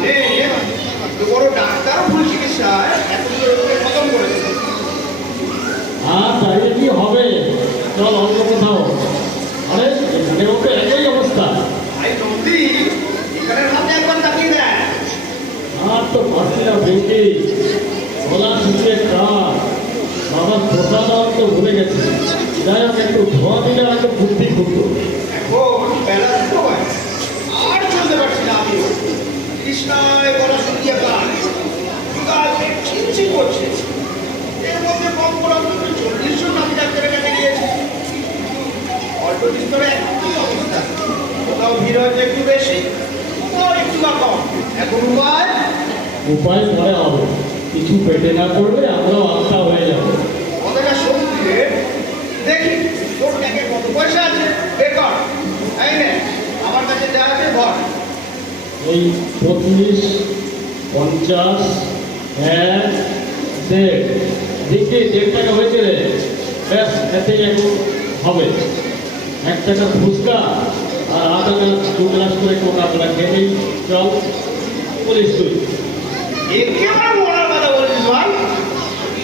মানে বড় ডাক্তার ভুল চিকিৎসায় এতগুলো রোগকে খতম করেছে। আর তাই কি হবে? চল অন্য কোথাও। আরে এখানে ওকে একই অবস্থা। ভাই নন্দী, এখানের হাতে একবার তাকিয়ে দেয়। আর তো পারছি না বেঁকে গলা শুকিয়ে কাজ। বাবার খোটা দেওয়ার তো ভুলে গেছে। যাই হোক একটু ধোয়া দিলে হয়তো বুদ্ধি করতো। এখন বেলা দুটো বাজে, আর চলতে পারছি না আমি। কৃষ্ণায় গলা শুকিয়ে কাজ, বিকাল ছিনছিন করছে। এর মধ্যে কম করে অন্তত 40 জন আমি ডাক্তারের কাছে গিয়েছি। অল্প বিস্তরে একই অবস্থা। কোথাও ভিড় হচ্ছে একটু বেশি, কোথাও একটু বা কম। এখন উপায় উপায় পরে হবে। কিছু পেটে না পড়লে আমরাও আস্থা হয়ে যাবো। কথাটা সত্যি রে। দেখি তোর ব্যাগে কত পয়সা আছে, বেকার। এই নে, আমার কাছে যা আছে ধর। এই 25, 50, 1, 1.5 দেখে 1.5 টাকা হয়েছে রে। ব্যাস এতেই এখন হবে। 1 টাকা ফুচকা আর আধা গ্লাস 2 গ্লাস করে কোকা কোলা খেলেই চল। বলিস তুই? একেবারে মরার কথা বলছিস ভাই।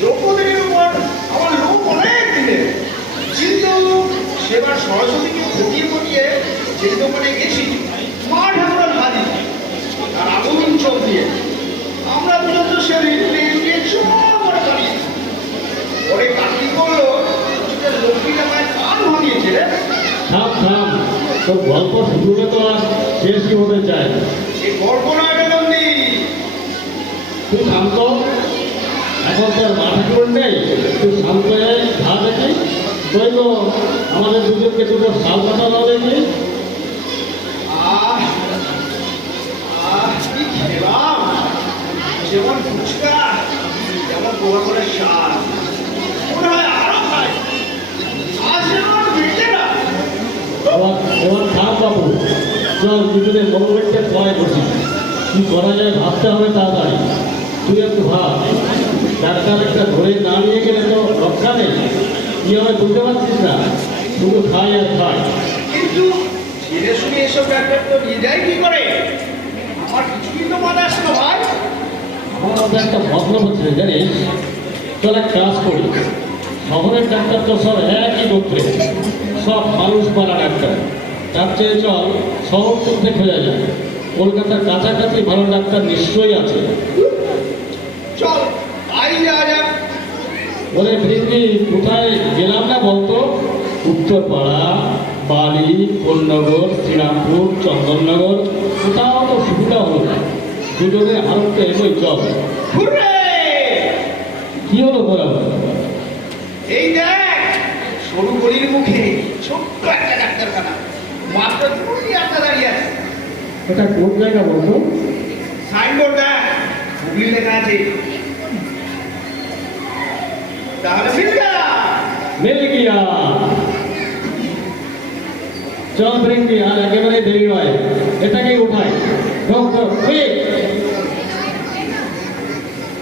দ্রৌপদীর উপর আমার লোক অনেক দিনের, কিন্তু সেবার সরস্বতীকে ফুটিয়ে ফুটিয়ে যে দোকানে গেছি, মা ঠাকুরার হাজি আর আগুন চোখ দিয়ে আমরা দুজন তো সেদিন দিয়ে চলে পারি। পরে কাকি করলো লক্ষ্মীটা মায়ের কান ভাঙিয়েছে রে। থাম থাম, তোর গল্প শুরুতে তো আর শেষই হতে চায়। সে গল্প নয় রে নন্দী। তুই শান্ত। এখন তোর মাথা করে নেই। তুই শান্ত হয়ে ঘা দেখি। তুই তো আমাদের দুজনকে দুটো শাল পাতা দাও দেখি। আহ আহ কি খেলাম, যেমন ফুচকা যেমন কোকা কোলার স্বাদ, মনে হয় আরো খাই। আজ যেন আর বেঁচে না। এবার থাম বাবু। চল দুজনে মনোবেগকে পয় বসি। কি করা যায় ভাবতে হবে তাড়াতাড়ি। তুই একটু ভাব। ডাক্তার একটা ধরে না নিয়ে গেলে তো রক্ষা নেই। কি হবে বুঝতে পারছিস না? শুধু খাই আর খাই। কিন্তু ছেড়ে শুনে এসব ডাক্তার তো নিয়ে যায় কি করে? আমার কিছুই তো মনে আসে না ভাই। আমার মধ্যে একটা মতলব হচ্ছে জানিস। চল এক কাজ করি। শহরের ডাক্তার তো সব একই গোত্রে, সব মানুষ মারা ডাক্তার। তার চেয়ে চল শহর থেকে খোঁজা যায়। কলকাতার কাছাকাছি ভালো ডাক্তার নিশ্চয়ই আছে। চল তাই যাওয়া যাক। ওরে বৃদ্ধি কোথায় গেলাম না বলতো? উত্তরপাড়া, বালি, কোলনগর, শ্রীরামপুর, চন্দননগর, কোথাও তো সুবিধা হলো না। দুজনে আরোগ্য এগোই চল। হুররে! কি হলো বরাবর? এই দেখ, সরু গলির মুখে ছোট্ট একটা ডাক্তারখানা, মাত্র 2 দাঁড়িয়ে আছে। এটা কোন জায়গা বলতো? সাইনবোর্ড দেখ, হুগলি লেখা আছে। তাহলে ফিরগা মিল গিয়া। চল বৃদ্ধি, আর একেবারে দেরি নয়। এটাকে উঠাই। ঢোক ঢোক quick!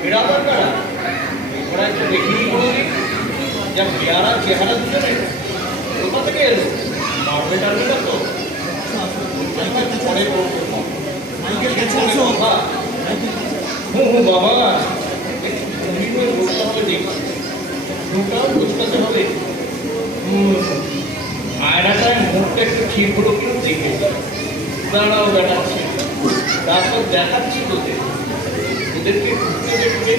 এরা দরকার, ওরা একটু দেখিনি কোনোদিন। যা পেয়ারা চেহারা দুজনে, কোথা থেকে এলো? মারবে টারবে না তো? পরে করবো। বাবা, একটু বসতে হবে দেখি। দুটাও বসতে হবে। আয়নাটায় মুখটা একটু ঠিক হলো কিনা দেখে দাঁড়াও দেখাচ্ছি। তারপর দেখাচ্ছি তোদের, ওদেরকে ঢুকতে দেখবে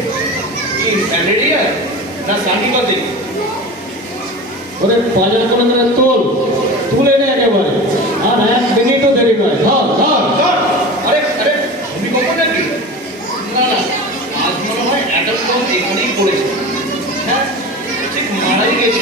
কি ম্যালেরিয়া না সানিবাদে। ওদের বাজার করে তুলে নে একেবারে। আর 1 মিনিটও দেরি নয়। ধর ধর। আরে আরে তুমি কখন নাকি? না না, আজ মনে হয় অ্যাটাক এখানেই পড়েছে। হ্যাঁ, ঠিক মারাই গেছে।